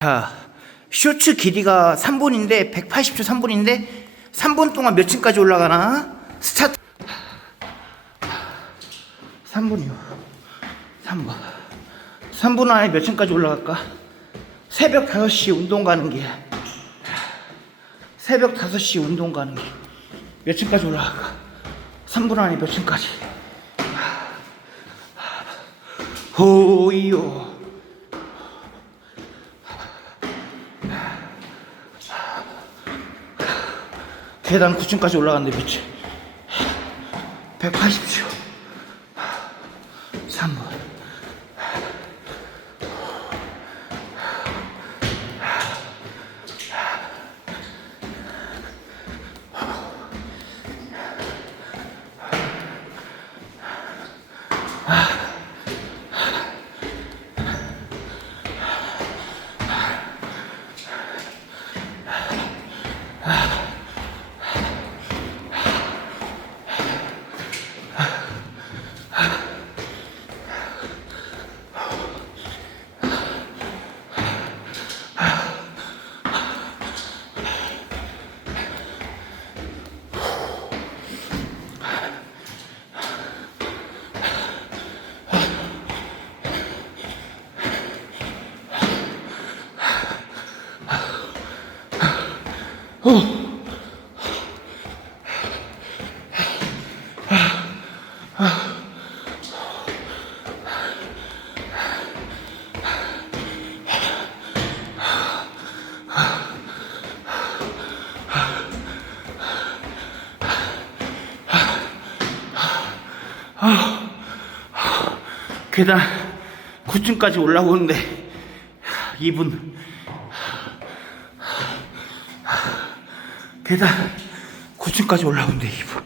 자, 쇼츠 길이가 3분인데 180초 3분인데 3분 동안 몇 층까지 올라가나? 스타트. 3분이요. 3분. 3분 안에 몇 층까지 올라갈까? 새벽 5시 운동 가는 게 새벽 5시 운동 가는 게 몇 층까지 올라갈까? 3분 안에 몇 층까지? 호이요. 계단 9층까지 올라갔는데 몇 층? 180초. 3분. 계단 9층까지 올라오는데 2분. 계단 9층까지 올라오는데 2분.